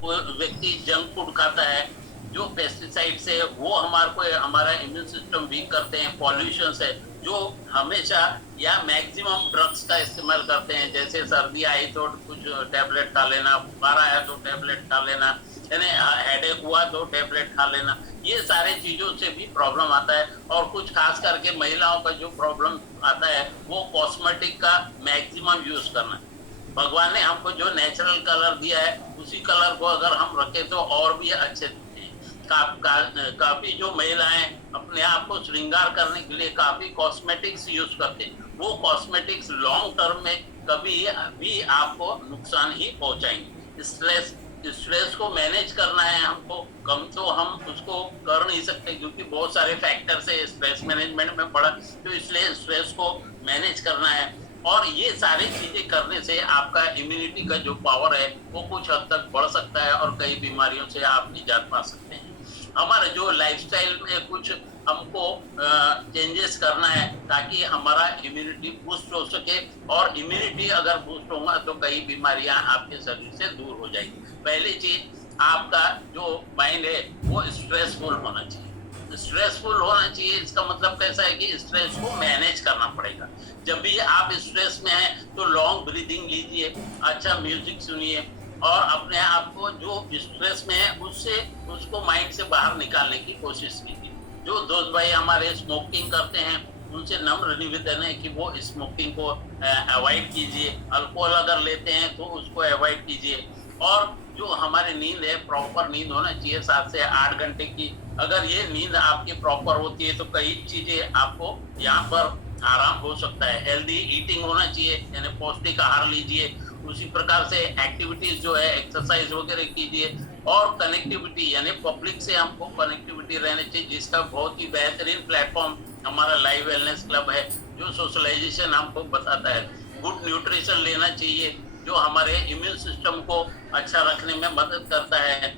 वो व्यक्ति junk food खाता है जो पेस्टिसाइड से, वो हमारे को हमारा इम्यून सिस्टम वीक करते हैं। पॉल्यूशन से जो हमेशा या मैक्सिमम ड्रग्स का इस्तेमाल करते हैं, जैसे सर्दी आई तो कुछ टैबलेट खा लेना, बुखार आया तो टैबलेट खा लेना, यानी हेडेक हुआ तो टैबलेट खा लेना, ये सारे चीजों से भी प्रॉब्लम आता है। और कुछ खास करके महिलाओं का जो प्रॉब्लम आता है वो कॉस्मेटिक का मैक्सिमम यूज करना। भगवान ने हमको जो नेचुरल कलर दिया है उसी कलर को अगर हम रखें तो और भी अच्छे दिखते हैं। काफी जो महिलाएं अपने आप को श्रृंगार करने के लिए काफी कॉस्मेटिक्स यूज करते हैं, वो कॉस्मेटिक्स लॉन्ग टर्म में कभी भी आपको नुकसान ही पहुंचाएंगे। स्ट्रेस को मैनेज करना है हमको, कम तो हम उसको कर नहीं सकते क्योंकि बहुत सारे फैक्टर्स है स्ट्रेस मैनेजमेंट में पड़ा, तो इसलिए स्ट्रेस को मैनेज करना है। और ये सारी चीजें करने से आपका इम्यूनिटी का जो पावर है वो कुछ हद तक बढ़ सकता है और कई बीमारियों से आप निजात पा सकते हैं। हमारे जो लाइफस्टाइल में कुछ हमको चेंजेस करना है ताकि हमारा इम्यूनिटी बूस्ट हो सके, और इम्यूनिटी अगर बूस्ट होगा तो कई बीमारियां आपके शरीर से दूर हो जाएगी। पहली चीज, आपका जो माइंड है वो स्ट्रेसफुल होना चाहिए। स्ट्रेसफुल होना चाहिए इसका मतलब कैसा है कि स्ट्रेस को मैनेज करना पड़ेगा। जब भी आप स्ट्रेस में हैं तो लॉन्ग ब्रीदिंग लीजिए, अच्छा म्यूजिक सुनिए, और अपने आप को जो स्ट्रेस में है उससे उसको माइंड से बाहर निकालने की कोशिश कीजिए। जो दोस्त भाई हमारे स्मोकिंग करते हैं उनसे नम्र निवेदन है कि वो स्मोकिंग को अवॉइड कीजिए। अल्कोहल अगर लेते हैं तो उसको अवॉइड कीजिए। और जो हमारी नींद है, प्रॉपर नींद होना चाहिए 7 से 8 घंटे की। अगर ये नींद आपकी प्रॉपर होती है तो कई चीजें आपको यहाँ पर आराम हो सकता है। हेल्दी ईटिंग होना चाहिए, यानी पौष्टिक आहार लीजिए। उसी प्रकार से एक्टिविटीज जो है एक्सरसाइज वगैरह कीजिए। और कनेक्टिविटी, यानी पब्लिक से हमको कनेक्टिविटी रहनी चाहिए, जिसका बहुत ही बेहतरीन प्लेटफॉर्म हमारा लाइव वेलनेस क्लब है जो सोशलाइजेशन हमको बताता है। गुड न्यूट्रिशन लेना चाहिए जो हमारे इम्यून सिस्टम को अच्छा रखने में मदद करता है।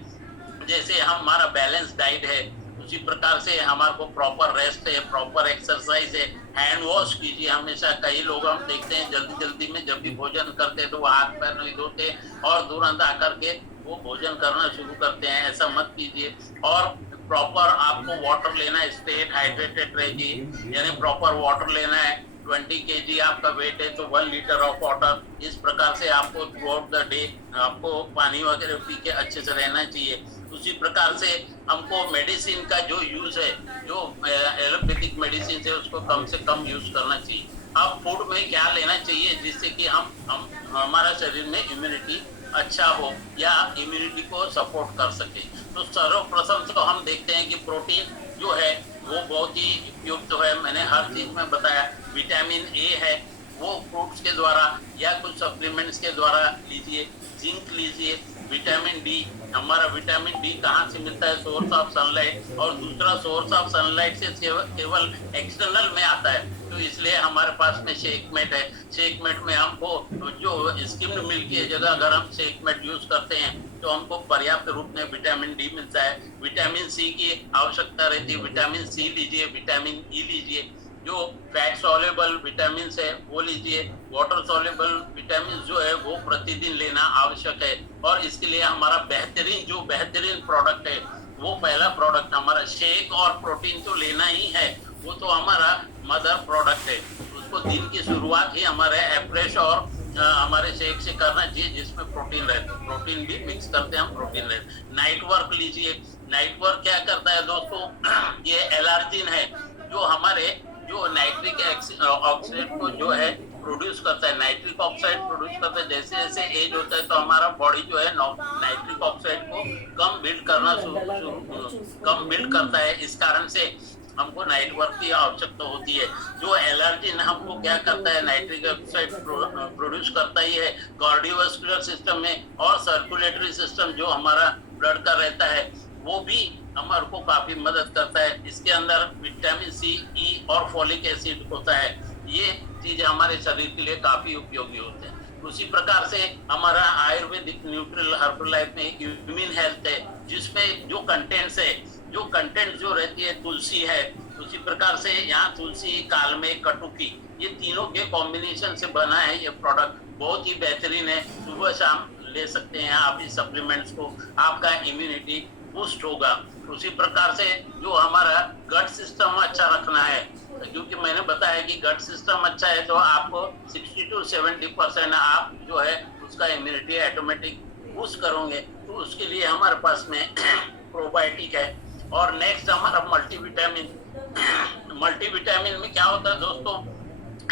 जैसे हमारा बैलेंस डाइट है उसी प्रकार से हमारे को प्रॉपर रेस्ट है, प्रॉपर एक्सरसाइज है। हैंड वॉश कीजिए हमेशा। कई लोग हम देखते हैं जल्दी जल्दी में जब भी भोजन करते हैं तो वो हाथ पैर नहीं धोते और तुरंत आकर के वो भोजन करना शुरू करते हैं, ऐसा मत कीजिए। और प्रॉपर आपको वाटर लेना है, स्टे हाइड्रेटेड रहिए, यानी प्रॉपर वाटर लेना है। 20 kg आपका वेट है तो 1 लीटर ऑफ वाटर, इस प्रकार से आपको थ्रू आउट द डे आपको पानी वगैरह पी के अच्छे से रहना चाहिए। उसी प्रकार से हमको मेडिसिन का जो यूज है, जो एलोपैथिक मेडिसिन है उसको कम से कम यूज करना चाहिए। अब फूड में क्या लेना चाहिए जिससे कि हम हमारा शरीर में इम्यूनिटी अच्छा हो या इम्यूनिटी को सपोर्ट कर सके। तो सर्वप्रथम तो हम देखते हैं कि प्रोटीन जो है वो बहुत ही उपयुक्त है। मैंने हर चीज में बताया। विटामिन ए है वो फ्रूट्स के द्वारा या कुछ सप्लीमेंट्स के द्वारा लीजिए। जिंक लीजिए। विटामिन डी, हमारा विटामिन डी कहाँ से मिलता है? Source of sunlight. और दूसरा सोर्स ऑफ सनलाइट से केवल एक्सटर्नल में आता है, तो इसलिए हमारे पास में शेकमेट है। शेकमेट में हमको जो स्किम्ड मिल्क की जगह अगर हम शेकमेट यूज करते हैं तो हमको पर्याप्त रूप में विटामिन डी मिलता है। विटामिन सी की आवश्यकता रहती है, विटामिन सी लीजिए, विटामिन ई लीजिए। जो फैट सॉल्युबल विटामिन है वो लीजिए। वाटर सॉल्युबल विटामिन जो है वो प्रतिदिन लेना आवश्यक है। और इसके लिए हमारा बेहतरीन प्रोडक्ट है वो पहला प्रोडक्ट हमारा शेक। और प्रोटीन तो लेना ही है, वो तो हमारा मदर प्रोडक्ट है। उसको दिन की शुरुआत ही हमारे एफ्रेश और हमारे शेक से करना चाहिए जिसमें प्रोटीन रहता है। प्रोटीन भी मिक्स करते हैं हम, प्रोटीन रहते। नाइट वर्क लीजिए। नाइट वर्क क्या करता है दोस्तों? ये एलर्जिन है जो हमारे जो नाइट्रिक ऑक्साइड को जो है प्रोड्यूस करता है। नाइट्रिक ऑक्साइड प्रोड्यूस करता है। जैसे जैसे एज होता है तो हमारा बॉडी जो है नाइट्रिक ऑक्साइड को कम बिल्ड करता है। इस कारण से हमको नाइट वर्क की आवश्यकता होती है। जो एलर्जिन हमको क्या करता है? नाइट्रिक ऑक्साइड प्रोड्यूस करता ही है कार्डियोवास्कुलर सिस्टम में। और सर्कुलेटरी सिस्टम जो हमारा ब्लड का रहता है वो भी हमारे को काफी मदद करता है। इसके अंदर विटामिन सी, ई और फोलिक एसिड होता है। ये चीज हमारे शरीर के लिए काफी उपयोगी होते हैं। उसी प्रकार से हमारा आयुर्वेदिक न्यूट्रल हर्बल लाइफ में इम्यून हेल्थ है जिसमें जो कंटेंट जो रहती है तुलसी है। उसी प्रकार से यहाँ तुलसी, कालमेघ, कटुकी, ये तीनों के कॉम्बिनेशन से बना है ये प्रोडक्ट। बहुत ही बेहतरीन है। सुबह शाम ले सकते हैं आप इस सप्लीमेंट्स को, आपका इम्यूनिटी बूस्ट होगा। उसी प्रकार से जो हमारा गट सिस्टम अच्छा रखना है, क्योंकि मैंने बताया कि गट सिस्टम अच्छा है तो आपको 60 to 70% आप जो है उसका इम्यूनिटी ऑटोमेटिक बूस्ट करोगे। तो उसके लिए हमारे पास में प्रोबायोटिक है। और नेक्स्ट हमारा मल्टीविटामिन। मल्टीविटामिन में क्या होता है दोस्तों,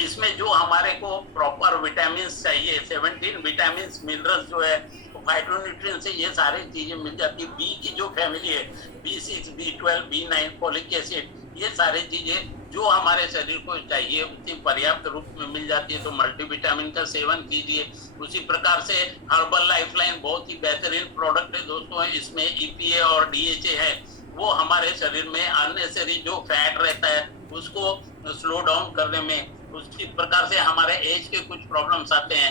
इसमें जो हमारे को प्रॉपर विटामिन चाहिए, 17 विटामिन मिनरल्स जो है, फाइटोन्यूट्रिएंट्स से ये सारी चीजें मिल जाती है। बी की जो फैमिली है, B6, B12, B9, folic acid, ये सारी चीजें जो हमारे शरीर को चाहिए उतनी पर्याप्त रूप में मिल जाती है। तो मल्टीविटामिन का सेवन कीजिए। उसी प्रकार से हर्बल लाइफलाइन बहुत ही बेहतरीन प्रोडक्ट है दोस्तों। इसमें EPA और DHA है, वो हमारे शरीर में अननेसेसरी जो फैट रहता है उसको स्लो डाउन करने में, उसी प्रकार से हमारे एज के कुछ प्रॉब्लम्स आते हैं